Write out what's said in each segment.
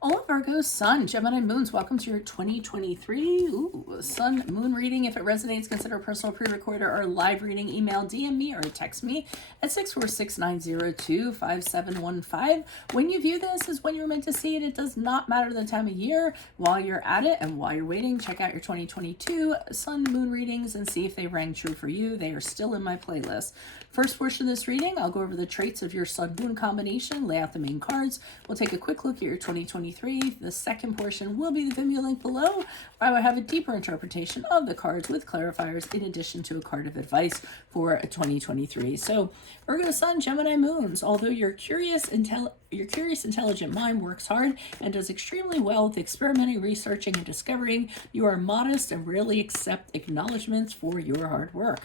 Hola Virgo, Sun, Gemini Moons, welcome to your 2023 Sun Moon reading. If it resonates, consider a personal pre-recorder or live reading. Email, DM me, or text me at 646-902-5715. When you view this is when you're meant to see it. It does not matter the time of year. While you're at it and while you're waiting, check out your 2022 Sun Moon readings and see if they rang true for you. They are still in my playlist. First portion of this reading, I'll go over the traits of your Sun Moon combination, lay out the main cards. We'll take a quick look at your 2023. The second portion will be the Vimeo link below, where I will have a deeper interpretation of the cards with clarifiers in addition to a card of advice for 2023. So Virgo Sun, Gemini Moons, although your curious, intelligent mind works hard and does extremely well with experimenting, researching, and discovering, you are modest and rarely accept acknowledgments for your hard work.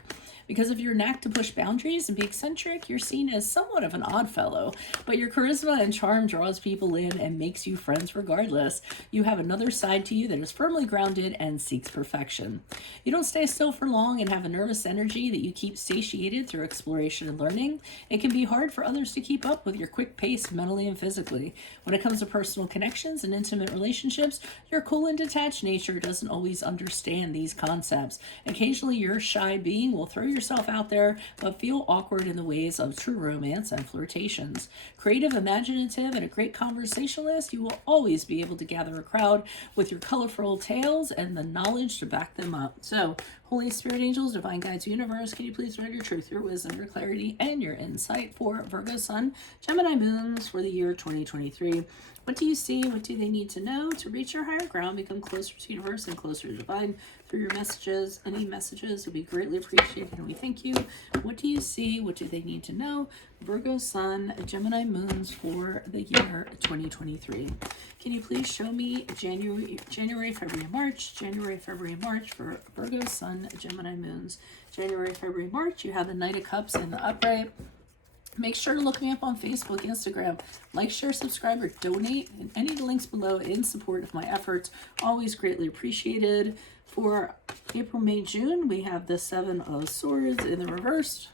Because of your knack to push boundaries and be eccentric, you're seen as somewhat of an odd fellow, but your charisma and charm draws people in and makes you friends regardless. You have another side to you that is firmly grounded and seeks perfection. You don't stay still for long and have a nervous energy that you keep satiated through exploration and learning. It can be hard for others to keep up with your quick pace mentally and physically. When it comes to personal connections and intimate relationships, your cool and detached nature doesn't always understand these concepts. Occasionally, your shy being will throw yourself out there, but feel awkward in the ways of true romance and flirtations. Creative, imaginative, and a great conversationalist, you will always be able to gather a crowd with your colorful tales and the knowledge to back them up. So, Holy Spirit, angels, divine guides, universe, can you please write your truth, your wisdom, your clarity, and your insight for Virgo Sun, Gemini Moons for the year 2023. What do you see? What do they need to know to reach your higher ground, become closer to universe and closer to divine through your messages? Any messages would be greatly appreciated, and we thank you. What do you see? What do they need to know? Virgo Sun, Gemini Moons for the year 2023. Can you please show me January, February, March, January, February, March for Virgo Sun, Gemini Moons. January, February, March, you have the Knight of Cups in the upright. Make sure to look me up on Facebook, Instagram. Like, share, subscribe, or donate. And any of the links below in support of my efforts. Always greatly appreciated. For April, May, June, we have the Seven of Swords in the reverse.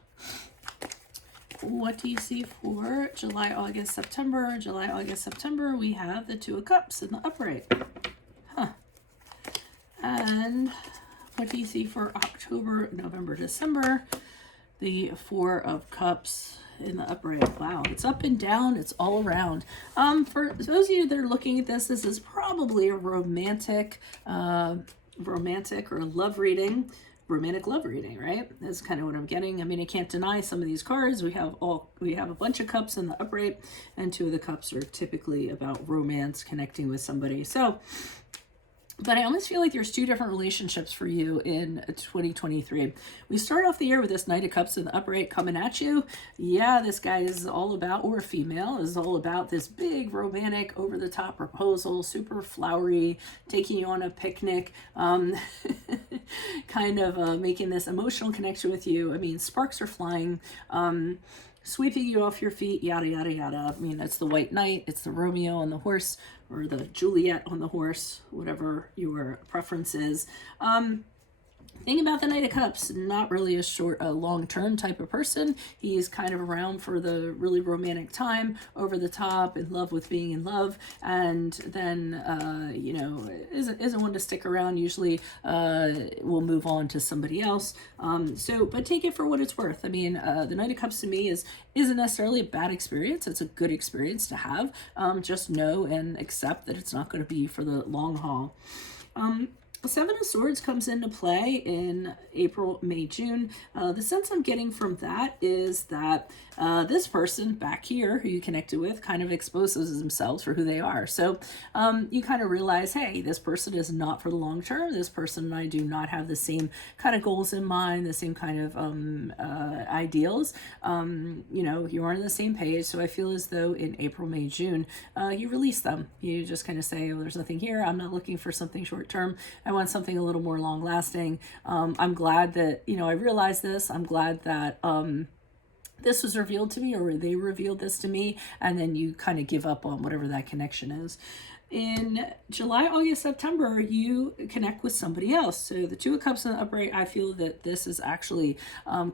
What do you see for July, August, September? July, August, September, we have the Two of Cups in the upright. And what do you see for October, November, December? The Four of Cups in the upright. Wow, it's up and down, it's all around. For those of you that are looking at this is probably a romantic or love reading. Romantic love reading, right? That's kind of what I'm getting. I mean, I can't deny some of these cards. We have a bunch of cups in the upright, and two of the cups are typically about romance, connecting with somebody. So, but I almost feel like there's two different relationships for you in 2023. We start off the year with this Knight of Cups in the upright coming at you. Yeah, this guy is all about, or female, is all about this big romantic over-the-top proposal, super flowery, taking you on a picnic, kind of making this emotional connection with you. I mean, sparks are flying. Sweeping you off your feet, yada, yada, yada. I mean, it's the White Knight, it's the Romeo on the horse, or the Juliet on the horse, whatever your preference is. Thing about the Knight of Cups, not really a long-term type of person. He's kind of around for the really romantic time, over the top, in love with being in love, and then, isn't one to stick around. Usually will move on to somebody else. But take it for what it's worth. I mean, the Knight of Cups to me isn't necessarily a bad experience. It's a good experience to have. Just know and accept that it's not going to be for the long haul. Seven of Swords comes into play in April, May, June. The sense I'm getting from that is that this person back here who you connected with kind of exposes themselves for who they are. So you kind of realize, hey, this person is not for the long term. This person and I do not have the same kind of goals in mind, the same kind of ideals. You aren't on the same page. So I feel as though in April, May, June, you release them. You just kind of say, oh, there's nothing here. I'm not looking for something short term. I want something a little more long lasting. I'm glad that, I realized this. I'm glad that this was revealed to me, or they revealed this to me, and then you kind of give up on whatever that connection is. In July, August, September, you connect with somebody else. So the Two of Cups in the upright, I feel that this is actually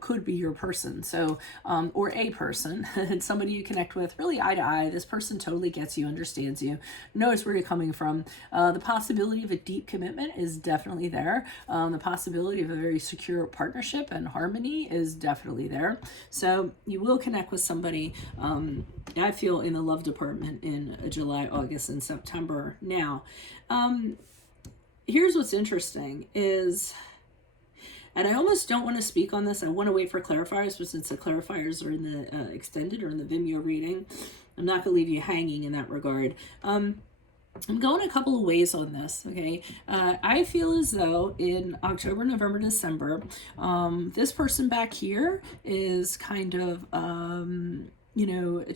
could be your person. So, or a person, somebody you connect with really eye to eye. This person totally gets you, understands you, knows where you're coming from. The possibility of a deep commitment is definitely there. The possibility of a very secure partnership and harmony is definitely there. So you will connect with somebody, I feel, in the love department in July, August, and September. Now, here's what's interesting is, and I almost don't want to speak on this. I want to wait for clarifiers, but since the clarifiers are in the extended or in the Vimeo reading, I'm not going to leave you hanging in that regard. I'm going a couple of ways on this, okay? I feel as though in October, November, December, this person back here is kind of,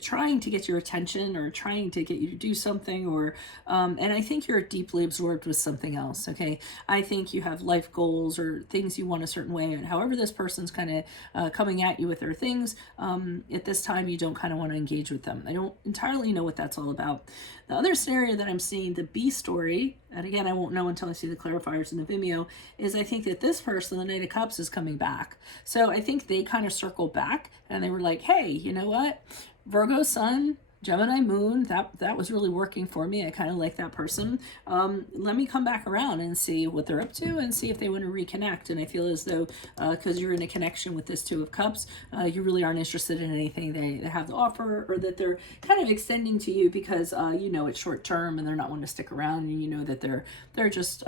trying to get your attention or trying to get you to do something, or, and I think you're deeply absorbed with something else, okay? I think you have life goals or things you want a certain way, and however this person's kind of coming at you with their things, at this time you don't kind of want to engage with them. I don't entirely know what that's all about. The other scenario that I'm seeing, the B story, and again, I won't know until I see the clarifiers in the Vimeo, is I think that this person, the Knight of Cups, is coming back. So I think they kind of circled back and they were like, hey, you know what? Virgo Sun, Gemini Moon, that was really working for me. I kind of like that person. Let me come back around and see what they're up to and see if they want to reconnect. And I feel as though, because you're in a connection with this Two of Cups, you really aren't interested in anything they have to offer, or that they're kind of extending to you because it's short term and they're not wanting to stick around, and you know that they're just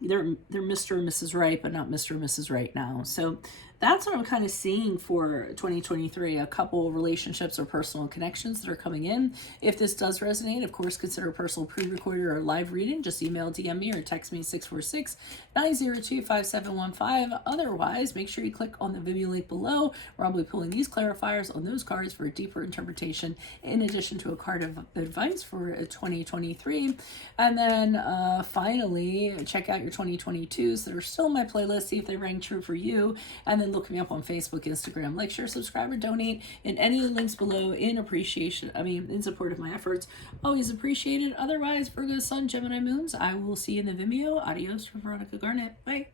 they're Mr. and Mrs. Right, but not Mr. and Mrs. Right now. So that's what I'm kind of seeing for 2023, a couple relationships or personal connections that are coming in. If this does resonate, of course, consider a personal pre-recorded or live reading. Just email, DM me, or text me 646-902-5715. Otherwise, make sure you click on the Vimeo link below, where I'll be pulling these clarifiers on those cards for a deeper interpretation, in addition to a card of advice for 2023. And then finally, check out your 2022s that are still in my playlist, see if they rang true for you, and then look me up on Facebook, Instagram. Like, share, subscribe, or donate in any of the links below in support of my efforts. Always appreciated. Otherwise, Virgo Sun, Gemini Moons, I will see you in the Vimeo. Adios for Veronica Garnet. Bye.